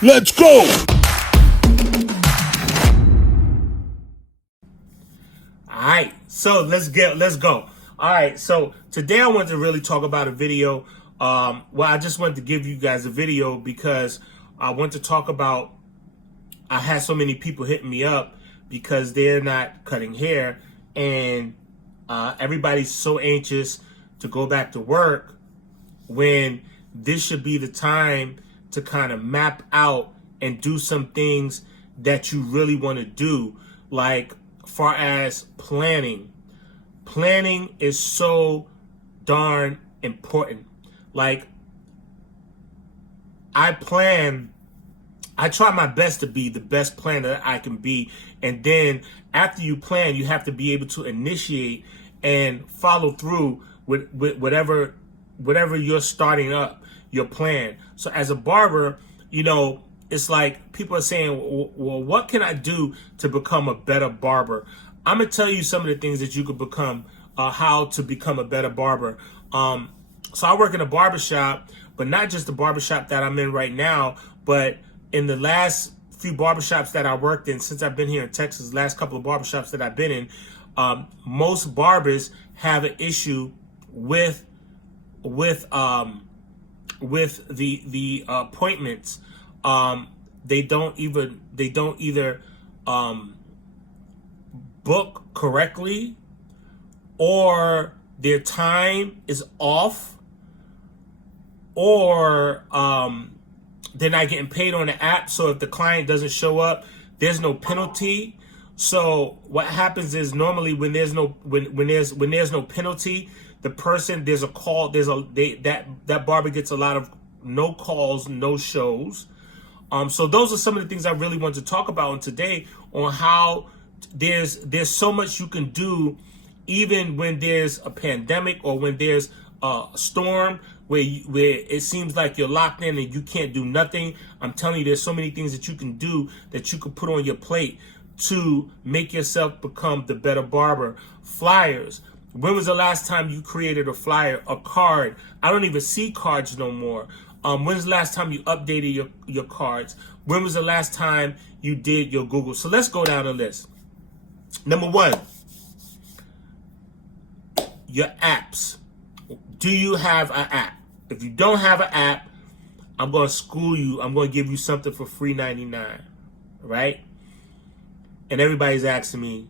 Let's go! Alright, so let's go. Alright, so today I wanted to really talk about a video. I just wanted to give you guys a video because I want to talk about, I had so many people hitting me up because they're not cutting hair, and everybody's so anxious to go back to work when this should be the time to kind of map out and do some things that you really want to do, like far as planning. Planning is so darn important. Like, I try my best to be the best planner that I can be. And then after you plan, you have to be able to initiate and follow through with whatever you're starting up, your plan. So as a barber, you know, it's like people are saying, well, what can I do to become a better barber? I'm going to tell you some of the things that you could become, how to become a better barber. So I work in a barbershop, but not just the barbershop that I'm in right now, but in the last few barbershops that I worked in since I've been here in Texas, last couple of barbershops that I've been in, most barbers have an issue with the appointments. They don't either book correctly, or their time is off, or they're not getting paid on the app. So if the client doesn't show up, there's no penalty. So what happens is, normally when there's no penalty, the person, there's a call, that barber gets a lot of no calls, no shows. So those are some of the things I really want to talk about on today, on how there's so much you can do even when there's a pandemic or when there's a storm where it seems like you're locked in and you can't do nothing. I'm telling you, there's so many things that you can do, that you could put on your plate to make yourself become the better barber. Flyers. When was the last time you created a flyer, a card? I don't even see cards no more. When's the last time you updated your cards? When was the last time you did your Google? So let's go down the list. Number one, your apps. Do you have an app? If you don't have an app, I'm going to school you. I'm going to give you something for free 99, right? And everybody's asking me,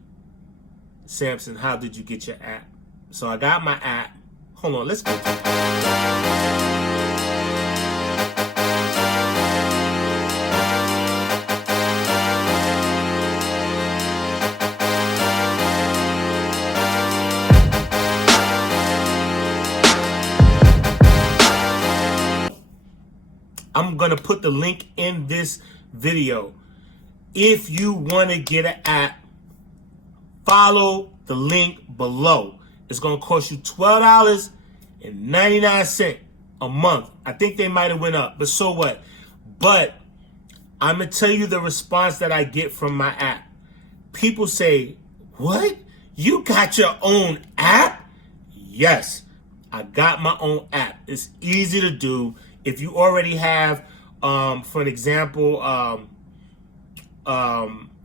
Samson, how did you get your app? So I got my app. Hold on, let's go to it. I'm going to put the link in this video. If you want to get an app, follow the link below. It's going to cost you $12.99 a month. I think they might have went up, but so what? But I'm going to tell you the response that I get from my app. People say, what? You got your own app? Yes, I got my own app. It's easy to do. If you already have, for an example, I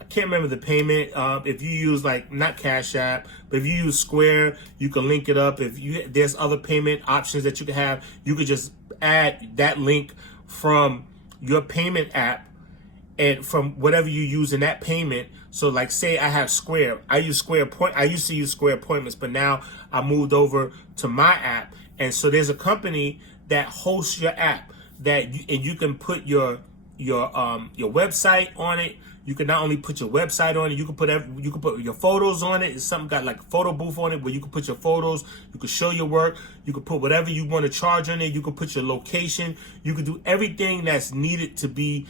can't remember the payment. If you use, like, not Cash App, but if you use Square, you can link it up. There's other payment options that you can have. You could just add that link from your payment app and from whatever you use in that payment. So, like, say I have Square. I used to use Square Appointments, but now I moved over to my app. And so there's a company that hosts your app, and you can put your website on it. You can not only put your website on it, you can put your photos on it. It's something got like a photo booth on it where you can put your photos. You can show your work. You can put whatever you want to charge on it. You can put your location. You can do everything that's needed to be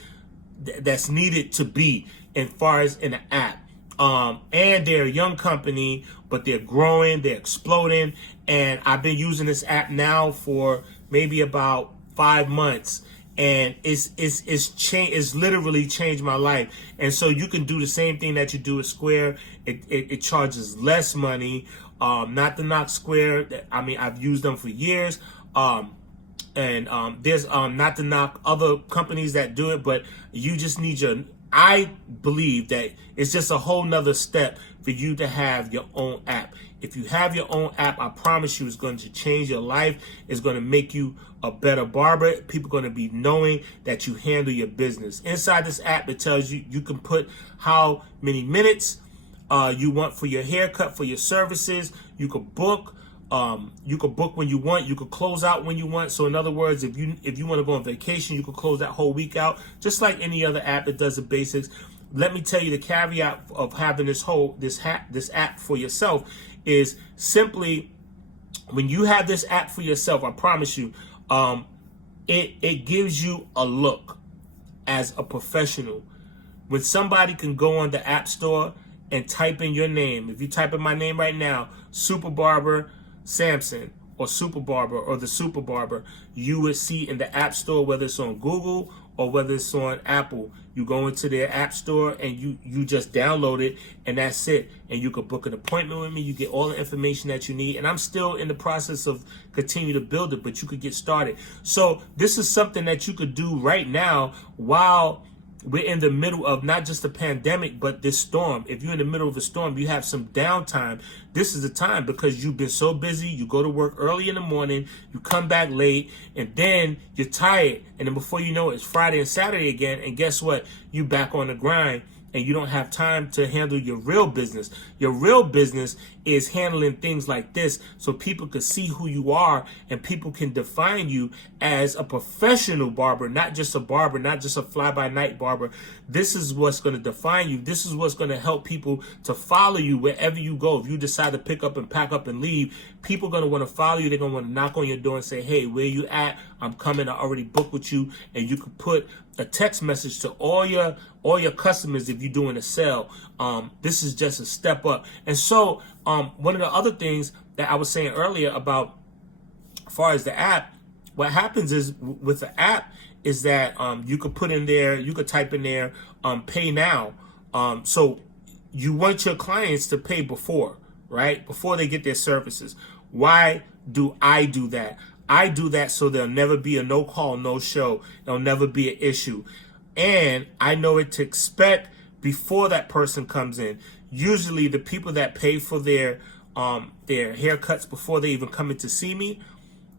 as far as in the app. And they're a young company, but they're growing, they're exploding. And I've been using this app now for maybe about 5 months, and it's literally changed my life. And so you can do the same thing that you do at Square. It charges less money. Not to knock Square. I mean, I've used them for years. And there's not to knock other companies that do it, but you just need I believe that it's just a whole nother step for you to have your own app. If you have your own app, I promise you it's going to change your life. It's going to make you a better barber. People are going to be knowing that you handle your business. Inside this app, it tells you you can put how many minutes you want for your haircut, for your services. You could book. You could book when you want. You could close out when you want. So in other words, if you want to go on vacation, you could close that whole week out, just like any other app that does the basics. Let me tell you the caveat of having this app for yourself is simply when you have this app for yourself. I promise you, it gives you a look as a professional. When somebody can go on the App Store and type in your name, if you type in my name right now, Super Barber Samson or Super Barber or the Super Barber, you would see in the App Store, whether it's on Google or whether it's on Apple, you go into their App Store and you just download it, and that's it. And you could book an appointment with me. You get all the information that you need. And I'm still in the process of continue to build it, but you could get started. So this is something that you could do right now while we're in the middle of not just a pandemic, but this storm. If you're in the middle of a storm, you have some downtime. This is the time, because you've been so busy. You go to work early in the morning, you come back late, and then you're tired. And then before you know it, it's Friday and Saturday again. And guess what? You back on the grind, and you don't have time to handle your real business. Your real business is handling things like this so people can see who you are and people can define you as a professional barber, not just a barber, not just a fly-by-night barber. This is what's going to define you. This is what's going to help people to follow you wherever you go. If you decide to pick up and pack up and leave, people are going to want to follow you. They're going to want to knock on your door and say, hey, where you at? I'm coming. I already booked with you. And you can put a text message to all your customers if you're doing a sale. This is just a step up. And so one of the other things that I was saying earlier about as far as the app, what happens is with the app is that you could put in there, you could type in there, pay now. So you want your clients to pay before, right? Before they get their services. Why do I do that? I do that so there'll never be a no call, no show. There'll never be an issue. And I know what to expect before that person comes in. Usually the people that pay for their haircuts before they even come in to see me,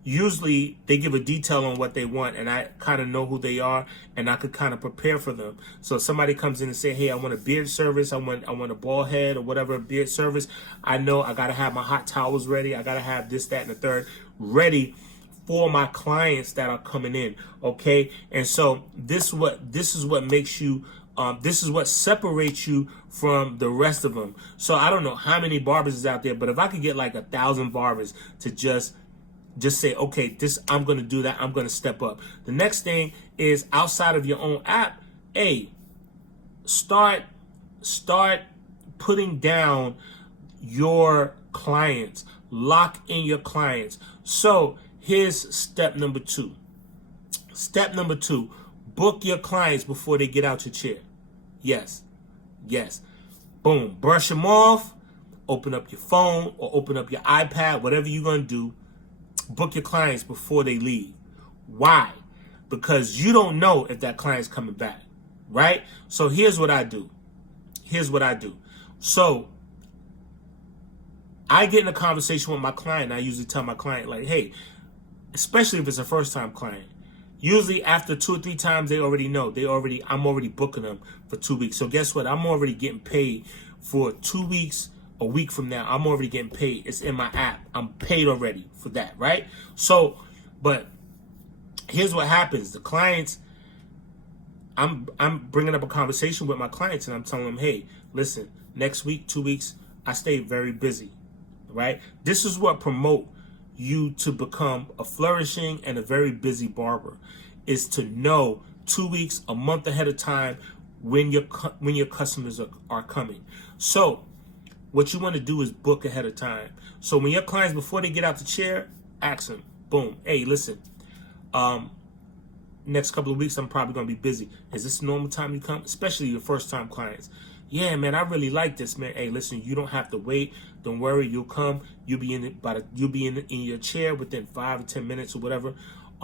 usually they give a detail on what they want, and I kind of know who they are, and I could kind of prepare for them. So if somebody comes in and say, hey, I want a beard service, I want a bald head or whatever beard service, I know I got to have my hot towels ready. I got to have this, that, and the third ready for my clients that are coming in. Okay. And so this is what makes you, this is what separates you from the rest of them. So I don't know how many barbers is out there, but if I could get like 1,000 barbers to just say, okay, this, I'm going to do that. I'm going to step up. The next thing is outside of your own app, start putting down your clients, lock in your clients. So here's step number 2. Step number 2, book your clients before they get out your chair. Yes. Boom. Brush them off. Open up your phone or open up your iPad, whatever you're going to do. Book your clients before they leave. Why? Because you don't know if that client's coming back, right? So here's what I do. So I get in a conversation with my client. I usually tell my client, like, hey, especially if it's a first-time client, usually after 2 or 3 times, they already know. I'm already booking them for 2 weeks. So guess what? I'm already getting paid for 2 weeks. A week from now, I'm already getting paid. It's in my app. I'm paid already for that, right? So, but here's what happens. The clients, I'm bringing up a conversation with my clients, and I'm telling them, hey, listen, next week, 2 weeks, I stay very busy, right? This is what promote you to become a flourishing and a very busy barber, is to know 2 weeks, a month ahead of time when your customers are coming. So what you want to do is book ahead of time. So when your clients, before they get out the chair, ask them, boom, hey, listen, next couple of weeks, I'm probably going to be busy. Is this the normal time you come? Especially your first time clients. Yeah, man, I really like this, man. Hey, listen, you don't have to wait. Don't worry, you'll come. You'll be in your chair within 5 or 10 minutes or whatever.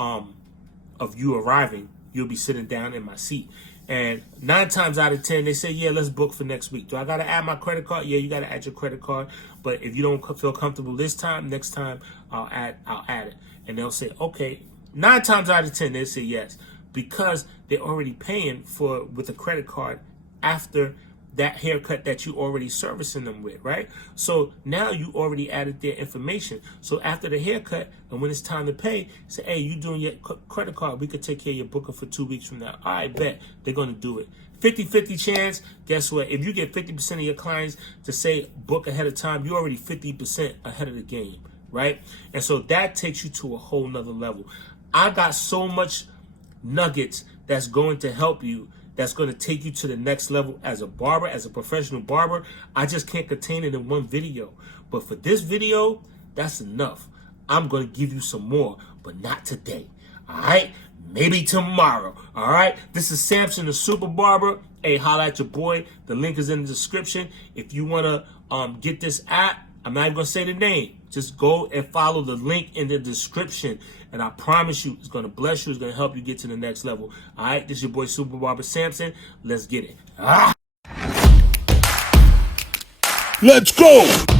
of you arriving, you'll be sitting down in my seat. And 9 times out of 10, they say, yeah, let's book for next week. Do I got to add my credit card? Yeah, you got to add your credit card. But if you don't feel comfortable this time, next time I'll add it. And they'll say, okay. 9 times out of 10, they'll say yes, because they're already paying with a credit card after that haircut that you already servicing them with, right? So now you already added their information. So after the haircut, and when it's time to pay, say, hey, you doing your credit card, we could take care of your booking for 2 weeks from now. I bet they're going to do it. 50-50 chance. Guess what? If you get 50% of your clients to say book ahead of time, you're already 50% ahead of the game, right? And so that takes you to a whole nother level. I got so much nuggets that's going to help you, that's going to take you to the next level as a barber, as a professional barber. I just can't contain it in one video. But for this video, that's enough. I'm going to give you some more, but not today. All right? Maybe tomorrow. All right? This is Samson, the Super Barber. Hey, holla at your boy. The link is in the description. If you want to get this app, I'm not even going to say the name. Just go and follow the link in the description. And I promise you, it's going to bless you. It's going to help you get to the next level. All right, this is your boy, Super Barber Samson. Let's get it. Ah! Let's go!